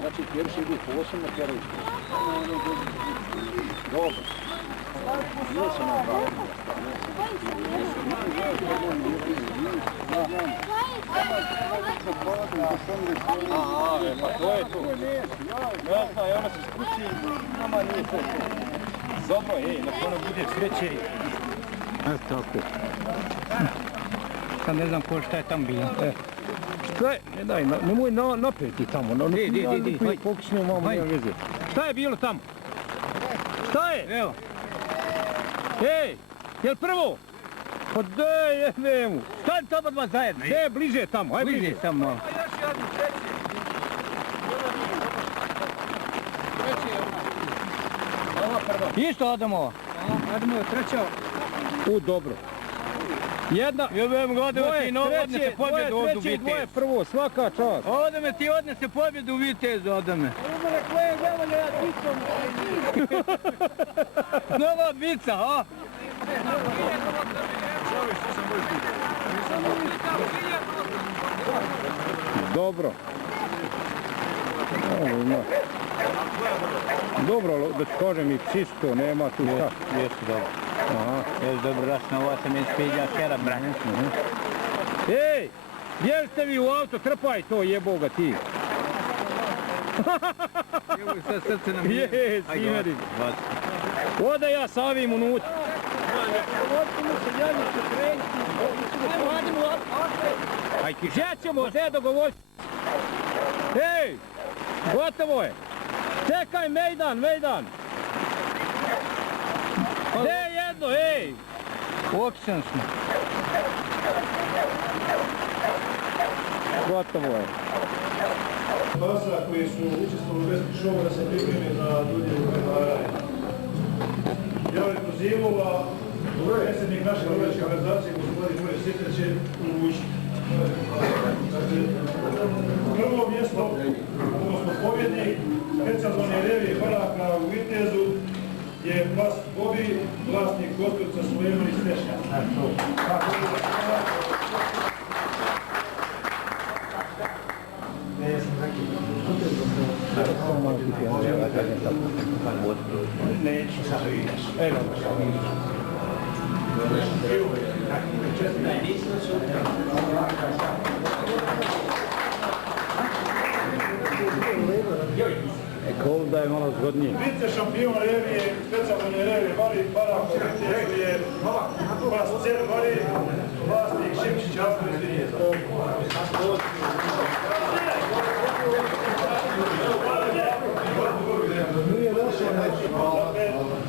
Znači, tjeriši idu posebno tjeriši. Dobro. Nije se napravio. Pa to je to. Ja znam, ona se skući, nama nije sve to. Dobro, nek ona bude sreće. Tako. Sad ne znam šta je tam bilo. Šta je? Ne daj, nemoj napeti tamo. Di. Pokušnju malo nema veze. Šta je bilo tamo? Šta je? Evo. Ej, jel prvo? Pa daj, jebemu. Šta je to dva zajedno? Ne, bliže tamo, aj bliže. Bliže tamo. Isto Adamova. Adamova treća. Dobro. Jedna, odnese pobjedu ovdje u Vitezu. Dvoje prvo, svaka čast. Odame ti odnese pobjedu u Vitezu, Adame. Nova bica, a? Dobro. Dobro, da ću kažem i čisto, nema tu šta. Jesu dobro. Jesu dobro, rasno, ovo se mi sviđa šera, branje. Ej, gdje ste vi u auto, trpaj to, jeboga ti. Evo i sad srce nam je. Je, simeri. Oda ja savim unutra. Gdje ćemo, gdje dogovoriti? Ej, gotovo je. Čekaj, Mejdan. Gdje je jedno, ej? Opisan smo. Gotovo je. Basa koji su učestvovali u Beskog šovu da se pripremi za dodjelu pregovaranja. Ja bih pozivao predsjednik naše lovačke organizacije, gospodin Mure Sitre, će uvući. Prvo mjesto, odnosno pobjednik, specijalne revije Baraka u Vitezu, je pas Bobi, vlasnik Kosturca, Slovenu i Stešnja. Neću sad ideš. Evo Ekol da je malo zgodnije. Vice šampion revije, specijalne revije Baraka u Vitezu je pas Cer Bari, vlasnik Šipčić Asper Vitezu.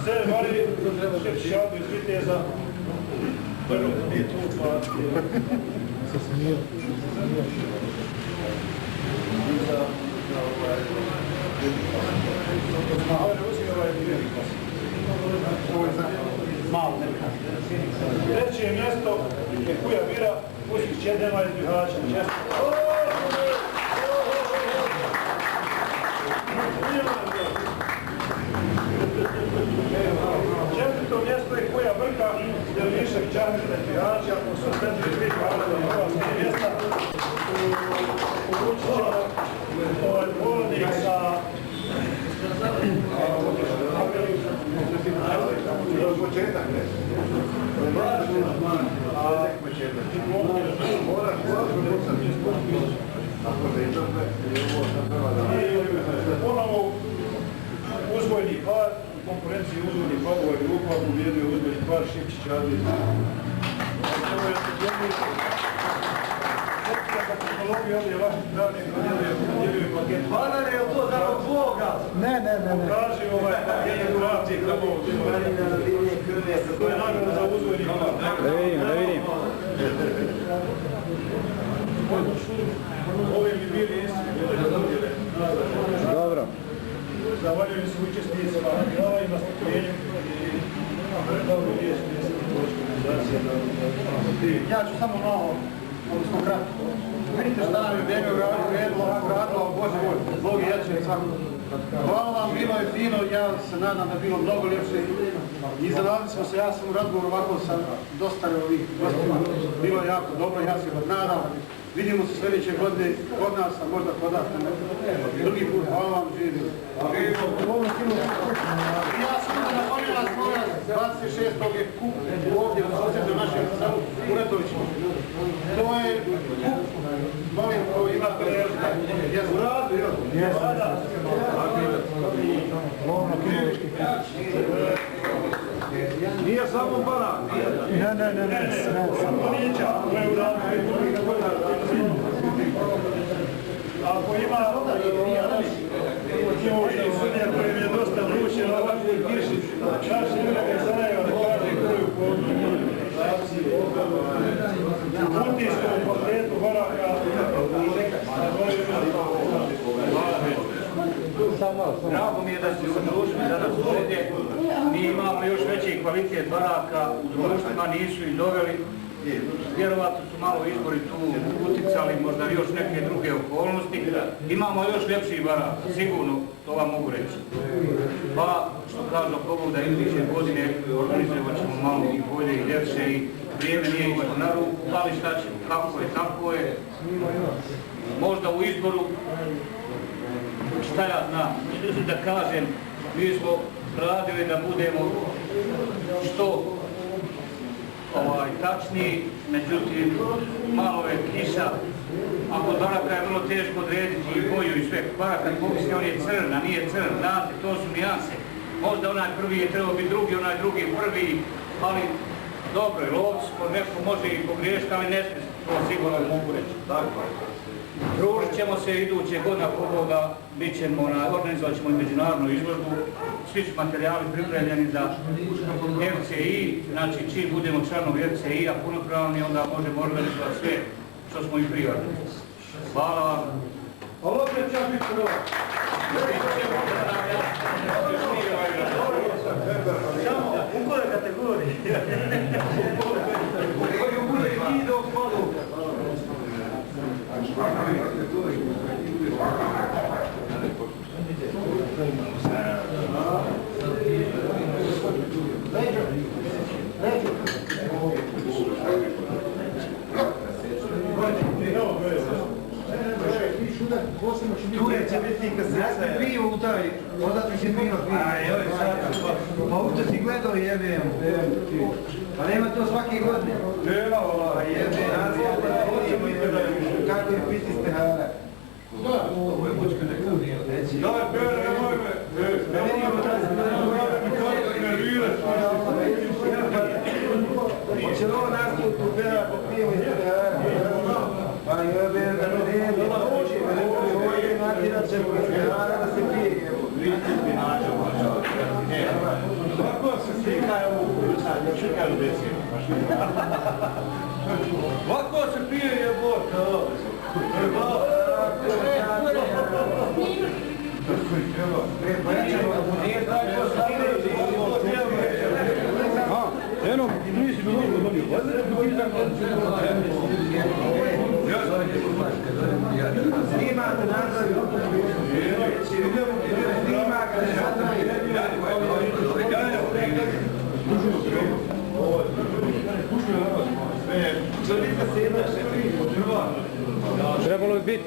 Cer Bari, Šipčić Asper Viteza. Treće mjesto je Kuja Vira, Pusić Čedema iz Bihaća. Četvrto mjesto je Kuja Brka, Jelvišek Čarmita iz Bihaća, su predvili svi hrvatske mjesta. Povučit ćemo povodnik sa početak, ne? Ponovo uzgojni par, u konkurenciji uzgojnih parova i grupa uvijedio uzgojni par Šipčić Adlić. Tehnologija ovdje vaših pravnih dodjeluje paket. Hvala je to za Boga! Ne. Pokaži ovaj paket pravci kako to je nagrada za uzgojni par. Da vidim. Ovi bi bili isti dodjele. Dobro. Zahvaljujem se učesnicima i na strpljenju. Ja ću samo malo, odnosno kratko. Vidite šta nam je Bego radilo, Bože moj, Bog je jače svako. Hvala vam, bilo je fino, ja se nadam da je bilo mnogo ljepše. Iznenadili smo se, ja sam u razgovoru ovako sa dosta ovih gostima. Bilo je jako dobro, ja se nadam. Vidimo se sljedeće godine kod nas, a možda kod nas. Drugi put, hvala 26. je kup ovdje u susjednom našem samu u Retoviću. To je kup, molim, koji ima preležka. U radu, jel? Lovno-kinološki kup. Nije samo barak. Ne. Ako ima sudija koji mi je dosta vruće na ovakvoj kiši, naši ljudi znaju da kaže koju području u kutijskom paketu baraka. Drago mi je da ste se družili danas ovdje. Mi imamo još veći kvalitet baraka u društvima, nisu ih doveli. Vjerovatno su malo izbori tu uticali, možda još neke druge okolnosti. Imamo još ljepših baraka, sigurno, to vam mogu reći. Pa, što kažu Bog da iduće godine organizovat ćemo malo i bolje i ljepše i vrijeme nije išlo na ruku, ali šta ćemo, kako je. Možda u izboru, šta ja znam, da kažem, mi smo radili da budemo što tačniji, međutim, malo je kiša, a kod baraka je vrlo teško odrediti i boju i sve. Barak kad pomisli, on je crn, a nije crn, znate, to su nijanse. Možda onaj prvi je trebao biti drugi, onaj drugi prvi, ali dobro je, lovsko, neko može i pogriješiti, ali ne smije, to sigurno mogu reći. Družit ćemo se iduće godine, ako Boga, organizovat ćemo i međunarodnu izložbu. Svi su materijali pripremljeni za FCI, znači čim budemo članovi FCI-a punopravni, onda možemo organizovati sve što smo i prije. Hvala vam. Ali opet će biti prvo. Samo, u kojoj kategoriji? U kojoj bude i do spodu. Tu će biti kaseta. Ja pivo u taj, odati će pivo. Pa u to si gledao jebem. Pa nema to svake godine. Nema ova. Kako je piti ste hala? Daj, Pere, nemoj me. Hoće li ovo nastupu Pera po pivo iz ste hala? Pa jebem da ne deli. Ovo je natjerat će po ste hala da se pije. Kako se slikaje ovu čekaju deci? Lako se pije jebot. Eno, nisi mi dobro dobio. Snimate nazad. Snimate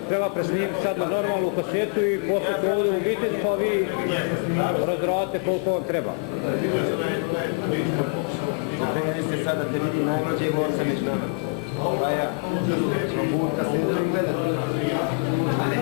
Treba presnimiti sad na normalnu kasetu i poslati ovdje u obitelj, pa vi razradite koliko vam treba. Vi ste sada te vidi najmlađe gorce među nama. Pa ja, smo put kasetu i gledati. Ali